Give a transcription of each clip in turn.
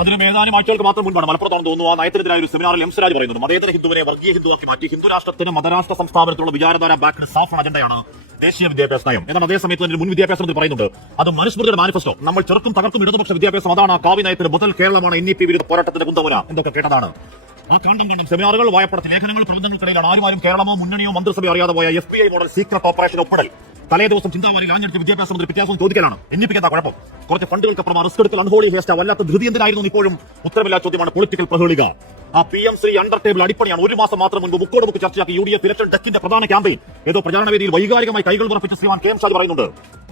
അതിന് ഏതാനും ആഴ്ചകൾക്ക് മാത്രം മുൻപാണ് മലപ്പുറത്താണെന്ന് തോന്നുന്നു ആ നയത്തിനെതിരായ ഒരു സെമിനാറിൽ എം സ്വരാജ് പറയുന്നത് മതേതര ഹിന്ദുവിനെ വർഗീയ ഹിന്ദുവാക്കി മാറ്റി ഹിന്ദു രാഷ്ട്രത്തിന് മതരാഷ്ട്ര സംസ്ഥാപനത്തിലുള്ള വിചാരധാര ബാക്കിന് സാഫൺ അജണ്ടയാണ് ദേശീയ വിദ്യാഭ്യാസ നയം. എന്നാൽ അതേസമയത്ത് തന്നെ മുൻ വിദ്യാഭ്യാസ മന്ത്രി പറയുന്നുണ്ട് അത് മനുസ്മൃതിയുടെ മാനിഫെസ്റ്റോ, നമ്മൾ ചെറുക്കും തകർക്കും ഇടതുപക്ഷ വിദ്യാഭ്യാസം, അതാണ് കാവ്യ നയത്തിന് മുതൽ കേരളമാണ് NEP വിരുദ്ധ പോരാട്ടത്തിന്റെ കുന്തമുന എന്തൊക്കെ കേട്ടതാണ്. ആ കണ്ടം സെമിനാറുകൾ, വായപ്പടത്തിൽ ലേഖനങ്ങൾ, പ്രബന്ധങ്ങൾക്കിടയിലാണ് ആരും കേരളമോ മുന്നണിയോ മന്ത്രിസഭയോ അറിയാതെ പോയ FBI മോഡൽ സീക്രട്ട് ഓപ്പറേഷൻ ഒപ്പിടൽ. തലേ ദിവസം ചിന്താവാനിൽ ആഞ്ഞെടുത്ത് വിദ്യാഭ്യാസ മന്ത്രി വ്യത്യാസം ചോദിക്കലാണ്. NEP എന്താ കുഴപ്പം? കുറച്ച് ഫണ്ടുകൾക്കപ്പുറം റിസ്ക് എടുക്കൽ അൺഹോളി വേസ്റ്റ് വല്ലാത്ത ധൃതി എന്തിനായിരുന്നു ഇപ്പോഴും ഉത്തരമില്ലാത്ത ചോദ്യമാണ്. പൊളിറ്റിക്കൽ പ്രഹേളിക. ആ PM ശ്രീ അണ്ടർ ടേബിൾ അടിപ്പണിയാണ്. ഒരു മാസം മാത്രം മുൻപ് മുക്കോട് മുക്ക് ചർച്ചയാക്കി UDF ഇലക്ഷൻ ഡെസ്കിന്റെ പ്രധാന ക്യാമ്പയിൻ ഏതോ പ്രചാരണ വേദിയിൽ വൈകാരികമായി കൈകൾ ഉറപ്പിച്ച ശ്രീമാൻ KM ഷാജി പറയുന്നുണ്ട്,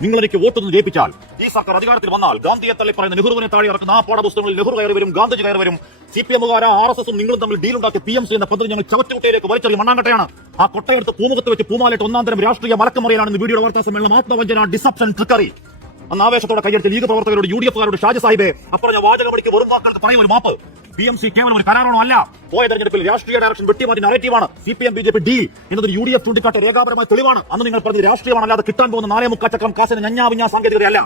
നിങ്ങൾ എനിക്ക് വോട്ടൊന്ന് ജയിപ്പിച്ചാൽ ഈ സർക്കാർ അധികാരത്തിൽ വന്നാൽ ഗാന്ധിയെ തള്ളി പറയുന്ന നെഹ്റുവിനെ താഴെ ഇറക്കുന്ന ആ പാഠപുസ്തകങ്ങളിൽ നെഹ്റു കയറി വരും, ഗാന്ധിജി കയറി വരും. CPM-കാരും RSSും നിങ്ങളും തമ്മിൽ ഡീലുണ്ടാക്കി PM ശ്രീ എന്ന പദ്ധതി ഞങ്ങൾ ചവറ്റുകുട്ടയിലേക്ക് വലിച്ചെറിയ മണ്ണാങ്കട്ടയാണ്. ആ കൊട്ടയെടുത്ത് പൂമുഖത്ത് വെച്ച് പൂമാലിട്ട് ഒന്നാം തരം രാഷ്ട്രീയ മലക്കമറിയാണെന്ന് വീഡിയോ വാർത്താ സമ്മേളനം ആത്മവഞ്ചന, ഡിസപ്ഷൻ, ട്രിക്കറി. അന്ന് ആവേശത്തോടെ കൈയെടുത്ത് ലീഗ് പ്രവർത്തകരോട് UDF-കാരോട് ഷാജി സാഹിബെ അപ്പറഞ്ഞ വാചകമടിക്ക് വെറും വാക്കുകൾക്ക് പറയും ഒരു മാപ്പ്. PMC കേവലം ഒരു കരാറാണോ അല്ല, പോയ തെരഞ്ഞെടുപ്പിൽ രാഷ്ട്രീയ ഡയറക്ഷൻ വെട്ടിമാറ്റി നരേറ്റീവാണ്. CPM-BJP ഡീൽ എന്നതൊരു UDF ചൂണ്ടിക്കാട്ടെ രേഖാപരമായ തെളിവാണ്. അന്ന് നിങ്ങൾ പറഞ്ഞ രാഷ്ട്രീയമാണ്, അല്ലാതെ കിട്ടാൻ പോകുന്ന 4 ചക്രം കാശിന് ഞഞ്ഞാവിഞ്ഞ സാങ്കേതികതയല്ല.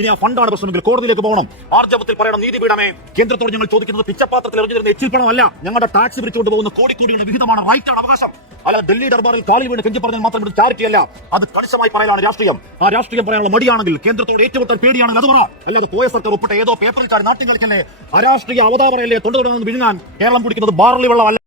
ഇനി ആ ഫണ്ടാണ് പ്രശ്നമെങ്കിൽ കോടതിയിലേക്ക് പോകണം. ആർജവത്തിൽ പറയണം നീതിപീഠമേ, കേന്ദ്രത്തോട് ഞങ്ങൾ ചോദിക്കുന്നത് പിച്ചപ്പാത്രത്തിൽ എറിഞ്ഞിരുന്ന എച്ചിൽ പണമല്ല, ഞങ്ങളുടെ ടാക്സ് പിരിച്ചുകൊണ്ട് പോകുന്ന കോടിക്കോടിയുടെ വിഹിതമാണ്, റൈറ്റാണ്, അവകാശം. അല്ല ഡൽഹി ദർബാറിൽ കാലി വീണ് കെഞ്ചി പറഞ്ഞാൽ മാത്രം ഇത് ചാരിറ്റി അല്ല, അത് കണിശമായി പറയാനാണ് രാഷ്ട്രീയം. ആ രാഷ്ട്രീയം പറയാനുള്ള മടിയാണെങ്കിൽ കേന്ദ്രത്തോട് ഏറ്റുമുട്ടൽ പേടിയാണെങ്കിൽ അത് പറ. അല്ലാതെ പോയ സർക്കാർ ഒപ്പിട്ട ഏതോ പേപ്പറിൽ ചാടി നാട്ടിൽ കളിക്കല്ലേ, അരാഷ്ട്രീയ അവതാപനയല്ലേ തൊണ്ടു തുടങ്ങുന്നത് വിഴുങ്ങാൻ കേരളം കുടിക്കുന്നത് ബാർലി വെള്ളമല്ല.